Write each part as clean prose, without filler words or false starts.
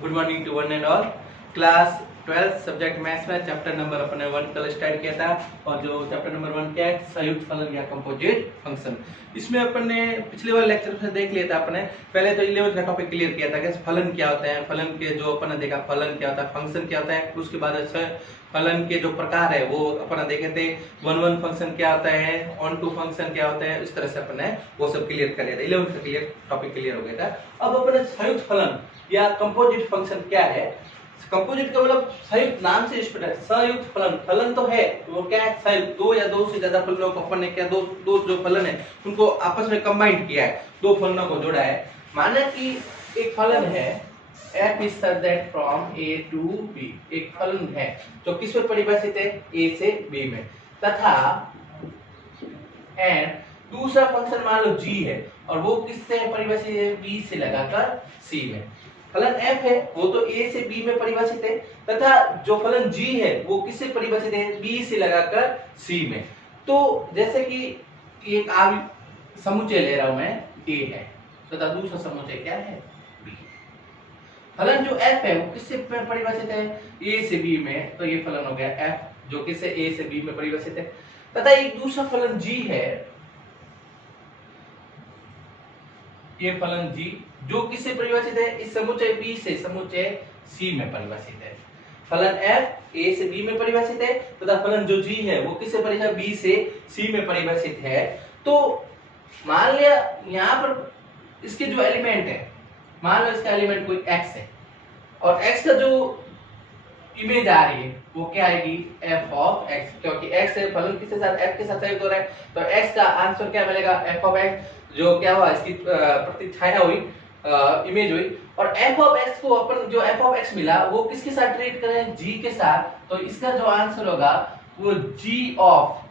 Good morning to one and all. Class 12 subject maths में chapter number अपने 1 कल start किया था और जो चैप्टर नंबर 1 क्या है, संयुक्त फलन या कंपोजिट फंक्शन। इसमें अपन ने पिछले वाले लेक्चर से देख लिया था। अपने पहले तो 11th का टॉपिक क्लियर किया था कि फलन क्या होता है, फलन के जो अपन ने देखा फलन क्या होता है, फंक्शन क्या होता है। उसके बाद फलन के जो प्रकार है वो अपन देखे थे। 1-1 फंक्शन क्या होता है, 1-2 फंक्शन क्या होता है, इस तरह से अपन ने वो सब क्लियर कर लिया था। 11th का क्लियर टॉपिक क्लियर हो गया था। अब अपन संयुक्त फलन या कंपोजिट फंक्शन क्या है। कंपोजिट का मतलब संयुक्त, नाम से स्पष्ट है। संयुक्त फलन, फलन तो है वो क्या है, संयुक्त। दो या दो से ज्यादा फलनों को अपन ने क्या, दो जो फलन है उनको आपस में कंबाइन किया है, दो फलनों को जोड़ा है। माना कि एक फलन है f is such that from a to b, एक फलन है जो किस में परिभाषित है, a से b में, तथा एंड दूसरा फंक्शन मान लो g है और वो किससे परिभाषित है, b से लगाकर c में। फलन f है वो तो a से b में परिभाषित है, तथा जो फलन g है वो किससे परिभाषित है, b से लगाकर c में। तो जैसे कि एक समुच्चय ले रहा हूं मैं, a है, तथा दूसरा समुच्चय क्या है, b। फलन जो f है वो किससे परिभाषित है, a से b में, तो ये फलन हो गया f जो किससे a से b में परिभाषित है। तथा एक दूसरा फलन g है, ये फलन g जो किससे परिभाषित है, इस समुच्चय b से समुच्चय c में परिभाषित है। फलन f a से b में परिभाषित है तथा फलन जो g है वो किससे परिभाषित, b से c में परिभाषित है। तो मान लिया यहाँ पर इसके जो एलिमेंट है, मान लो इसका एलिमेंट कोई x है और x का जो इमेज आ रही है वो क्या आएगी, f ऑफ x, क्योंकि x है फलन किसके साथ, f के साथ संयुक्त हो रहा है, तो x का आंसर क्या मिलेगा, f ऑफ x, जो क्या हुआ, इसकी प्रतिछाया हुई, इमेज हुई। और f ऑफ x को अपन जो f ऑफ x मिला वो किसके साथ ट्रीट करें, g के साथ, तो इसका जो आंसर होगा वो g ऑफ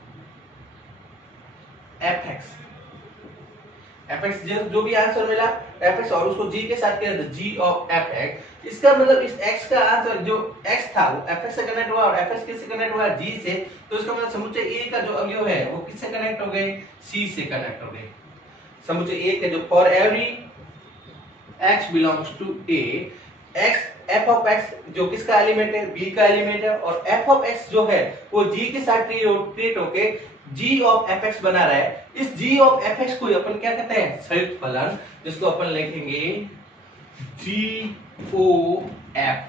fx। fx जो भी आंसर मिला fx और उसको g के साथ किया तो g ऑफ fx। इसका मतलब इस x का आंसर जो x था वो fx से कनेक्ट हुआ और fx किससे कनेक्ट हुआ, g से। तो इसका मतलब समुच्चय a का जो अवयव है वो किससे कनेक्ट हो गए, c से कनेक्ट हो गए। समुच्चय a के जो for every x belongs to a, x f of x जो किसका एलिमेंट है, b का एलिमेंट है, और f ऑफ x जो है वो g के साथ ट्रीट होके g ऑफ fx बना रहा है। इस g ऑफ fx को अपन क्या कहते हैं, संयुक्त फलन, जिसको अपन लिखेंगे g o f।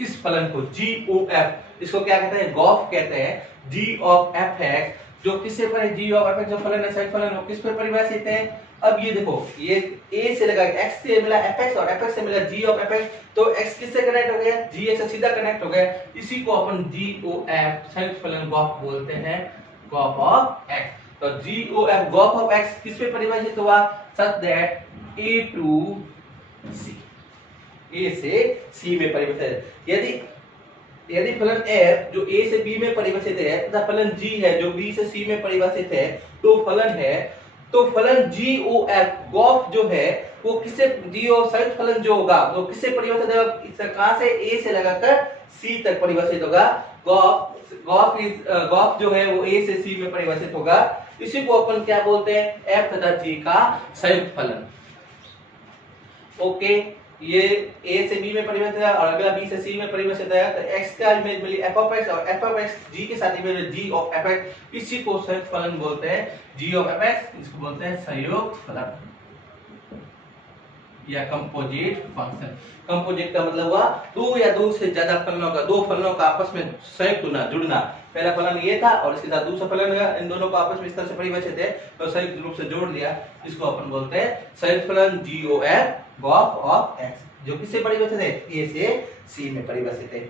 इस फलन को g o f, इसको क्या कहते हैं, गॉफ कहते हैं। g ऑफ fx जो किससे पर g ऑफ fx जो फलन है, संयुक्त फलन, वो किस पर परिभाषित है। अब ये देखो, ये a से लगा, x से मिला fx और fx से मिला g ऑफ fx, तो x किससे कनेक्ट हो गया, g से सीधा कनेक्ट हो गया। इसी को अपन GOF संयुक्त फलन गॉफ बोलते हैं, गॉफ ऑफ x। तो GOF गॉफ ऑफ x किस पे परिभाषित हुआ, such that a to c, a से c में परिभाषित है। यदि फलन f जो a से b में परिभाषित है तथा फलन g है जो b से c में परिभाषित है, तो फलन GOF गॉफ जो है वो किससे, GOF संयुक्त फलन जो होगा वो किससे परिभाषित होगा, कहां से, a से लगाकर c तक परिभाषित होगा। गॉफ जो है वो a से c में परिभाषित होगा। इसी को अपन क्या बोलते हैं, f तथा g का संयुक्त फलन। ओके, ये a से b में परिभाषित है और अगला b से c में परिभाषित है। तो x का इमेज मिली f ऑफ x और f ऑफ x g के साथ इमेज g ऑफ fx। इसी को संयुक्त फलन बोलते हैं, g ऑफ fx, इसको बोलते हैं संयुक्त फलन या कंपोजिट फंक्शन। कंपोजिट का मतलब हुआ दो या दो से ज्यादा फलनों का, दो फलनों का आपस में संयुक्त होना, जुड़ना। पहला फलन ये था और इसके साथ दूसरा फलन है, इन दोनों को आपस में इस तरह से परिभाषित है तो संयुक्त रूप से जोड़ दिया। इसको अपन बोलते हैं संयुक्त फलन GOF गॉफ ऑफ x, जो किससे परिभाषित है, a से c में परिभाषित है।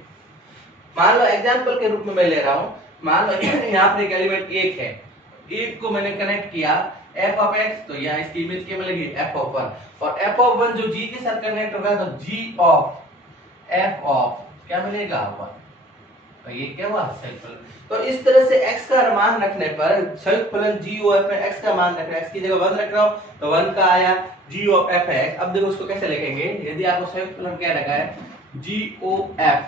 मान लो एग्जांपल के रूप में मैं ले रहा हूं, मान लो यहाँ पर एक एलिमेंट 1 है, 1 को मैंने कनेक्ट किया f ऑफ x, तो यहाँ इसकी इमेज क्या मिलेगी, f ऑफ 1, और f ऑफ 1 जो g के साथ कनेक्ट होगा तो g ऑफ f ऑफ क्या मिलेगा, 1। तो ये क्या हुआ, संयुक्त फलन। तो इस तरह से x का मान रखने पर संयुक्त फलन GOF में x का मान रखना है, x की जगह 1 रख रहा हूं तो 1 का आया g ऑफ fx। अब देखो उसको कैसे लिखेंगे, यदि आपको संयुक्त फलन क्या रखा है, GOF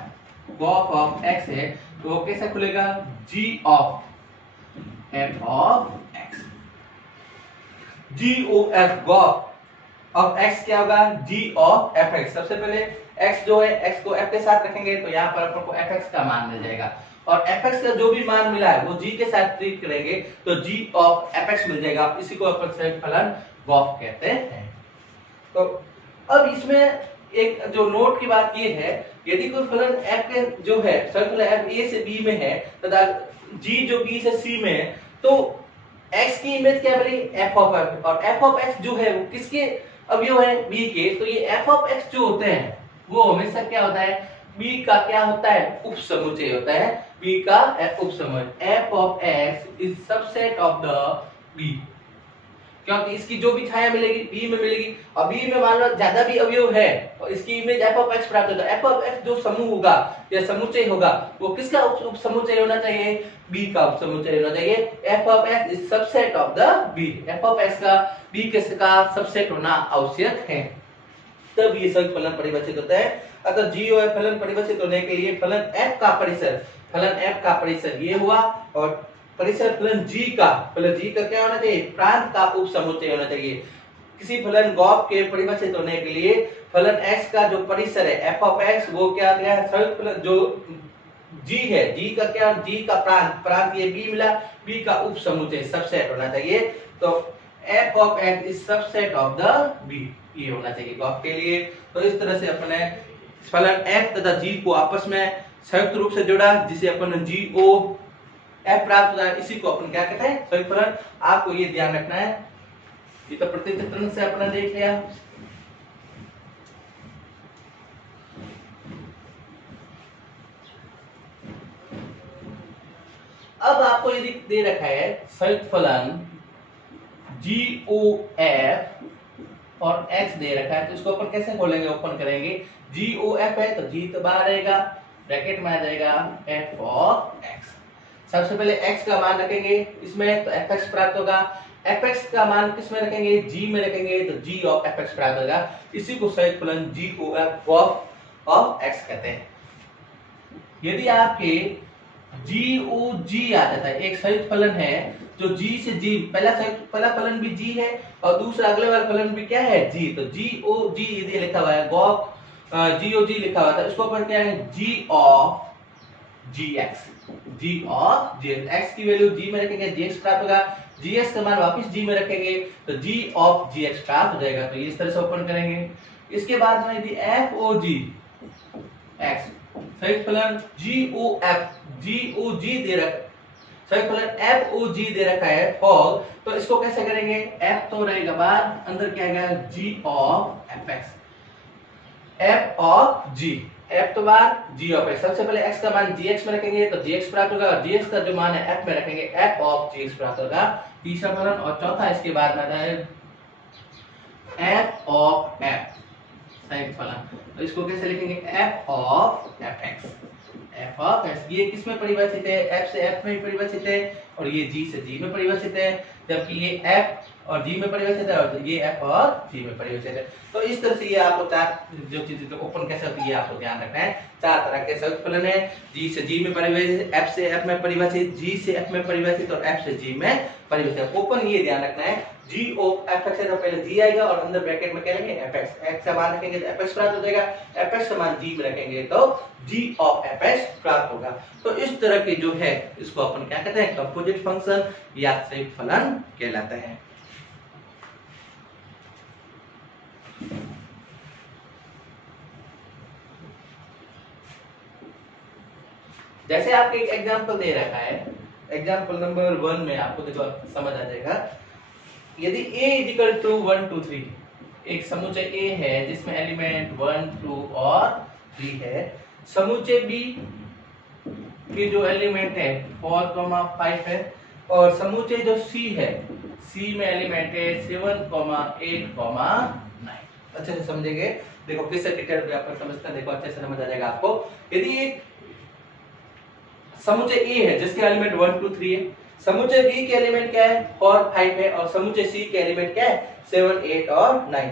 गॉफ ऑफ x है तो वो कैसे खुलेगा, g of f of x। GOF Gauff of x क्या होगा, g ऑफ fx। सबसे पहले x जो है x को f के साथ रखेंगे तो यहाँ पर अपन को fx का मान मिल जाएगा, और fx का जो भी मान मिला है वो g के साथ ट्रीट करेंगे तो g ऑफ fx मिल जाएगा। इसी को अपन संयुक्त फलन गॉफ कहते हैं। तो अब इसमें एक जो नोट की बात ये है, यदि कोई फलन f के जो है संयुक्त फलन f a से b में है तथा g जो b से c में है, तो x की इमेज क्या बनेगी, f ऑफ x, और f ऑफ x जो है वो किसके अवयव है, b के। तो ये f ऑफ x जो होते हैं वो हमेशा क्या होता है, b का क्या होता है, उपसमुच्चय होता है, b का उपसमुच्चय। f of x is subset of the b, क्योंकि इसकी जो भी छाया मिलेगी b में मिलेगी, और b में मान लो ज्यादा भी अवयव है और इसकी इमेज f ऑफ x प्राप्त होता है। f ऑफ x जो समूह होगा या समुच्चय होगा वो किसका उपसमुच्चय होना चाहिए, b का उपसमुच्चय होना चाहिए। f of x is subset of the b, f of x का b के का सबसेट होना आवश्यक है, तब ये संयुक्त फलन परिभाषित होता है। अतः g और f फलन परिभाषित होने के लिए फलन f का परिसर ये हुआ, और परिसर फलन g का क्या होना चाहिए, प्रांत का उपसमुच्चय होना चाहिए। किसी फलन गॉफ के परिभाषित होने के लिए फलन x का जो परिसर है f ऑफ x वो क्या दिया है, संयुक्त फलन जो g है, g का क्या, g का प्रांत ये b मिला, b का उपसमुच्चय सबसेट होना चाहिए। तो f of x is subset of the b, ये होना चाहिए गॉफ के लिए। तो इस तरह से अपने फलन f तथा g को आपस में संयुक्त रूप से जोड़ा, जिसे अपन g o f प्राप्त होता है, इसी को अपन क्या कहते हैं, संयुक्त फलन। आपको ये ध्यान रखना है। ये तो प्रतिचित्रण से अपना देख लिया। अब आपको यदि दे रखा है संयुक्त फलन GOF और x दे रखा है, तो इसको अपन कैसे खोलेंगे, ओपन करेंगे। GOF है तो g तो बाहर रहेगा, ब्रैकेट में आ जाएगा f ऑफ x। सबसे पहले x का मान रखेंगे इसमें तो fx प्राप्त होगा, fx का मान किस में रखेंगे, g में रखेंगे तो g ऑफ fx प्राप्त होगा। इसी को संयुक्त फलन GOF ऑफ x कहते हैं। यदि आपके GOG आ जाता है, एक संयुक्त फलन है जो g से g, पहला फलन भी g है और दूसरा अगले वाला फलन भी क्या है, g, तो GOG यदि लिखा हुआ है, गॉफ GOG लिखा हुआ था, उसको अपन क्या है, g ऑफ gx, x की वैल्यू g में रखेंगे, gx प्राप्त होगा, gx का मान वापस g में रखेंगे तो g ऑफ gx प्राप्त हो जाएगा। तो इस तरह से ओपन करेंगे। इसके बाद में यदि FOG x संयुक्त फलन GOG दे रखा, संयुक्त फलन FOG दे रखा है फॉग, तो इसको कैसे करेंगे, f तो रहेगा बाहर, अंदर क्या आएगा, g of fx, f of g, f तो बाहर, g ऑफ x। सबसे पहले x का मान gx में रखेंगे तो gx प्राप्त होगा, और gx का जो मान है f में रखेंगे, f ऑफ gx प्राप्त होगा, तीसरा फलन। और चौथा इसके बाद में आता है f ऑफ f संयुक्त फलन, तो इसको कैसे लिखेंगे, f of fx, f of x। ये किस में परिभाषित है, f से f में परिभाषित है, और ये g से g में परिभाषित है, जबकि ये f और g में परिभाषित है और ये f और g में परिभाषित है। तो इस तरह से ये आपको चार जो चीजें तो ओपन कैसे होती है आपको ध्यान रखना है। चार तरह के संयुक्त फलन है, g से g में परिभाषित, f से f में परिभाषित, g से f में परिभाषित और f से g में परिभाषित। ओपन ये ध्यान रखना है, g ऑफ fx है तो पहले g आएगा और अंदर ब्रैकेट में क्या लेंगे, fx, x का मान रखेंगे तो fx प्राप्त हो जाएगा, fx का मान g में रखेंगे तो g ऑफ fx प्राप्त होगा। तो इस तरह के जो है इसको अपन क्या कहते हैं, कंपोजिट फंक्शन या संयुक्त फलन कहलाता है। जैसे आपके एक एग्जांपल दे रखा है, एग्जांपल नंबर 1 में आपको देखो समझ आ जाएगा। यदि a इक्वल टू 1 2 3, एक समुच्चय A है जिसमें एलिमेंट 1 2 और 3 है, समुच्चय B के जो एलिमेंट है 4 5 है, और समुच्चय जो C है, C में एलिमेंट है 7 8 9। अच्छे से समझेंगे, देखो किससे डिटेल में आपको समझते हैं, देखो अच्छे से समझ आ जाएगा आपको। यदि एक समुच्चय A है जिसके एलिमेंट 1 2 3 है, समुच्चय B के एलिमेंट क्या है 4 5 है, और समुच्चय C के एलिमेंट क्या है 7 8 और 9।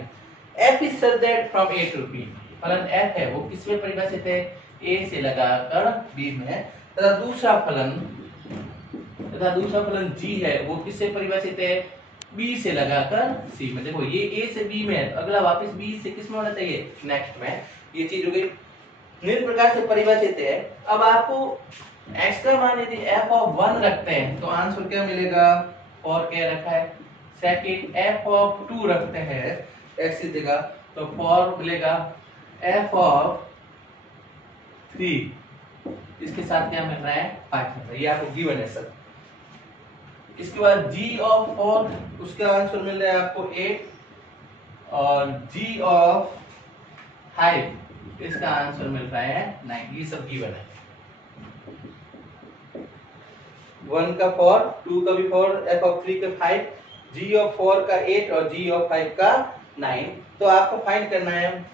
F is such that from A to B, फलन F है वो किसमें परिभाषित है, A से लगाकर B में, तथा दूसरा फलन G है वो किससे परिभाषित है, बी से लगाकर सी में। देखो ये ए से बी में है, तो अगला वापस बी से किस में होना चाहिए, नेक्स्ट में। ये चीज हो गई, निम्न प्रकार से परिभाषित है। अब आपको x का मान यदि f(1) रखते हैं तो आंसर क्या मिलेगा, और क्या रखा है, सेकंड f(2) रखते हैं x की जगह, तो फॉर मिलेगा f(3), इसके साथ क्या मिल रहा है, 5 मिल रहा है। ये आपको गिवन है सर। इसके बाद g(4), उसका आंसर मिल रहा है आपको 8, और g(5), इसका आंसर मिल रहा है 9। ये सब गिवन है, 1 का 4, 2 का भी 4, f(3) का 5, g(4) का 8 और g(5) का 9। तो आपको फाइंड करना है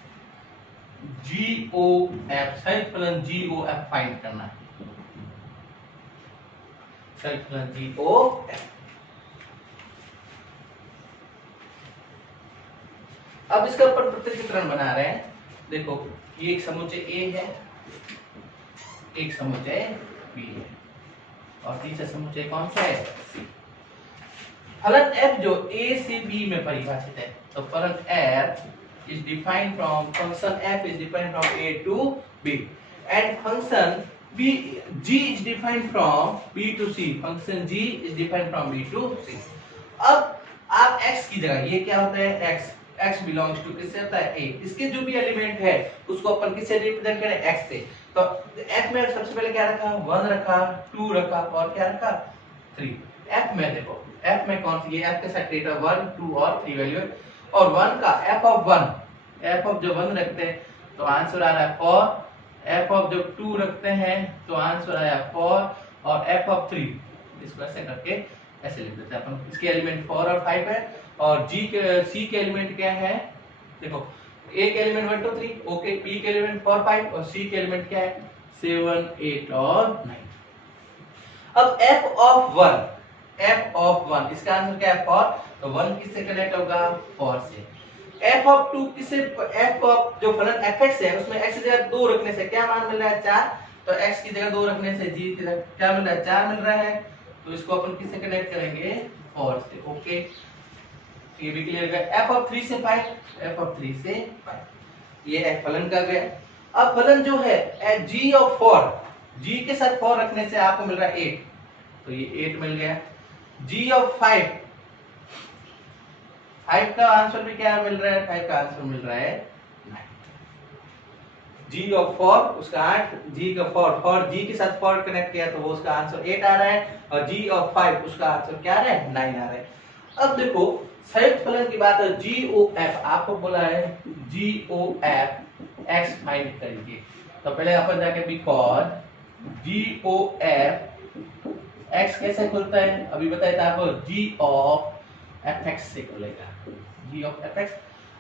GOF, संयुक्त फलन GOF फाइंड करना है, संयुक्त फलन GOF। अब इसका ऊपर प्रतिचित्रण बना रहे हैं। देखो ये एक समुच्चय A है, एक समुच्चय B है, और तीसरा समुच्चय कौन सा है, C। फलन f जो A से B में परिभाषित है, तो फलन f is defined from, function f is defined from A to B, and function g is defined from B to C, function g is defined from B to C। अब आप x की जगह, ये क्या होता है x belongs to किससे होता है A, इसके जो भी एलिमेंट है उसको अपन किससे रिप्रेजेंट करें, x से। तो f में सबसे पहले क्या रखा, 1 रखा, 2 रखा, और क्या रखा, 3। f में देखो, f में कौन सी, ये f के साथ डेटा 1, 2 और 3 वैल्यू है, और 1 का f(1), f of जो 1 रखते हैं तो आंसर आ रहा है 4, f of जो 2 रखते हैं तो आंसर आया 4, और f(3), इसको ऐसे करके ऐसे लिख देते हैं अपन। इसके एलिमेंट 4 और 5 है, और C के एलिमेंट क्या है, देखो A के एलिमेंट 1 2 3, ओके, B के एलिमेंट 4 5, और C के एलिमेंट क्या है, 7 8 और 9। अब f(1), इसका आंसर क्या है, 4, तो 1 किससे कनेक्ट होगा, 4 से। f(2) किससे, f जो फलन fx है उसमें x की जगह 2 रखने से क्या मान मिल रहा है, 4, तो x की जगह 2 रखने से g की जगह क्या मिल रहा है, 4 मिल रहा है, तो इसको अपन किससे कनेक्ट करेंगे, 4 से, ओके। ये भी क्लियर है। f(3) से 5, f(3) से 5, ये f फलन का गया। अब फलन जो है g(4), g के साथ 4 रखने से आपको मिल रहा है 8, तो ये 8 मिल गया। g(5), 5 का आंसर भी क्या मिल रहा है, 5 का आंसर मिल रहा है 9। g(4), उसका 8, g का 4 g के साथ 4 कनेक्ट किया तो वो उसका आंसर 8 आ रहा है, और g(5) उसका आंसर क्या आ रहा है, 9 आ रहा है। अब देखो संयुक्त फलन की बात है, GOF आपको बोला है GOF x फाइंड करिए, तो पहले अपन जाके बिकॉज GOF x कैसे खुलता है, अभी बताया था आपको, g(f(x) से खुलेगा, g(f(x).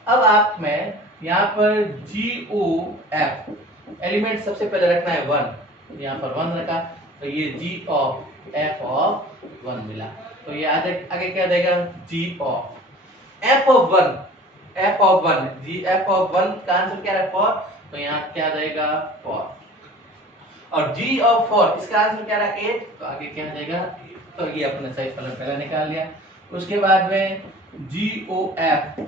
अब आप में यहाँ पर GOF एलिमेंट सबसे पहले रखना है 1, यहाँ पर 1 रखा, तो ये g(f(1) मिला, तो ये आगे क्या देगा, g(f(1), g(f(1) का आंसर क्या है, 4, तो यहाँ क्या देगा, 4, और g(4) इसका आंसर क्या रहा, 8, तो आगे क्या देगा, तो ये अपने सही फलन पहले निकाल लिया। उसके बाद में GOF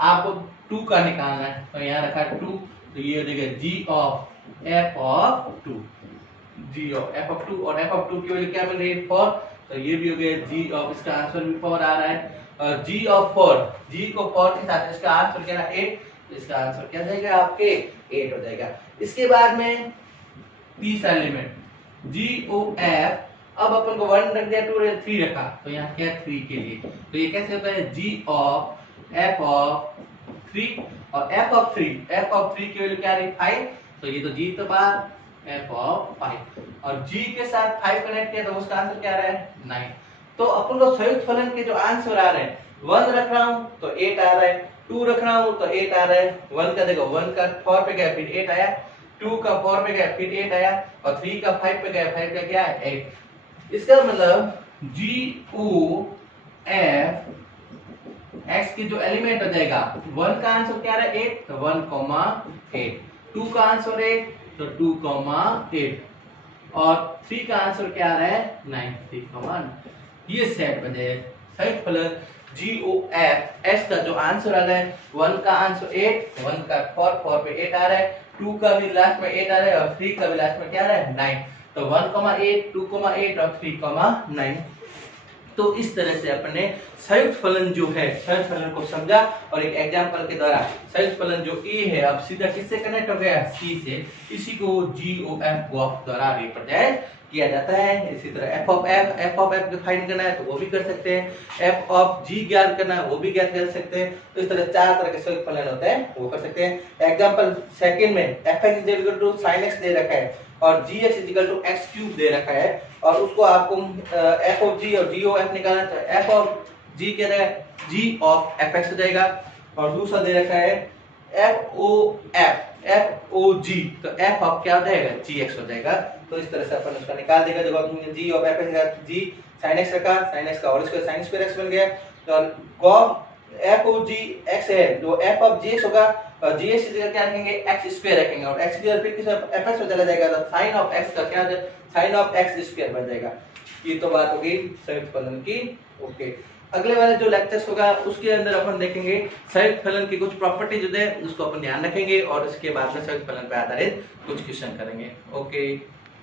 आपको 2 का निकालना है, तो यहाँ रखा 2, तो ये हो जाएगा g(f(2), और f(2) की वैल्यू क्या मिल रही है, 4, तो ये भी हो गया g(, इसका आंसर भी 4 आ रहा है, और g(4), g को 4 के साथ इसका आंसर क्या है, 8, तो इसका आंसर क्या जाएगा आपके, 8 हो जाएगा। इसके बाद में तीसरा एलिमेंट GOF, अब अपन को 1 रख दिया, 2 3 रखा, तो यहाँ क्या 3 के लिए, तो ये कैसे होता है, g(f(3), और f(3) की वैल्यू क्या रही, 5, तो ये तो g तो बाहर, f(5), और g के साथ 5 कनेक्ट किया तो उसका आंसर क्या आ रहा है, 9। तो अपन को संयुक्त फलन के जो आंसर आ रहे हैं, 1 रख रहा हूं तो 8 आ रहा है, 2 रख रहा हूं तो 8 आ रहा है, 1 का देखो 1 का 4 पे गया फिर 8 आया, 2 का 4 पे गया फिर 8 आया, और 3 का 5 पे गया, 5 का क्या है, 8। इसका मतलब GOF x के जो एलिमेंट हो जाएगा, 1 का आंसर क्या है, 8, तो 1,8, 2 का आंसर 8, तो 2,8, और 3 का आंसर क्या आ रहा है, 9, 3,9। ये सेट बन जाए संयुक्त फलन GOF S का जो आंसर आ रहा है 1 का आंसर 8, 1 का 4 पे 8 आ रहा है, 2 का भी लास्ट में 8 आ रहा है और 3 का भी लास्ट में क्या आ रहा है 9। तो 1,8, 2,8 और 3,9। तो इस तरह से अपने संयुक्त फलन जो है, संयुक्त फलन को समझा और एक एग्जांपल के द्वारा संयुक्त फलन जो ए है अब सीधा किससे कनेक्ट हो गया, सी से। इसी को GOF द्वारा रिप्रेजेंट किया जाता है। इसी तरह f ऑफ f फाइंड करना है तो वो भी कर सकते हैं, f ऑफ g ज्ञात करना है वो भी ज्ञात कर सकते हैं। तो इस तरह 4 तरह के संयुक्त फलन होते हैं वो कर सकते हैं। एग्जांपल सेकंड में fx sin x दे रखा है और gx x क्यूब दे रखा है और उसको आपको f ऑफ g और g ऑफ f निकालना है। f ऑफ g क्या है, g ऑफ fx हो जाएगा और दूसरा दे रखा है f o g, तो f ऑफ क्या हो जाएगा, gx हो जाएगा। तो इस तरह से अपन उसका निकाल देगा। जब आपने g of f g sin x रखा, sin x का whole square sin square x बन गया। तो cos f o g x है जो f ऑफ gx होगा और gx की जगह क्या रखेंगे, x स्क्वायर रखेंगे और x की जगह फिर किस fx हो चला जाएगा तो sin ऑफ x का क्या है, sin ऑफ x स्क्वायर बन जाएगा। ये तो बात होगी संयुक्त फलन की। ओके, अगले वाले जो लेक्चर्स होगा उसके अंदर अपन देखेंगे संयुक्त फलन की कुछ प्रॉपर्टी जो है उसको अपन ध्यान रखेंगे और उसके बाद में संयुक्त फलन पर आधारित कुछ क्वेश्चन करेंगे। ओके।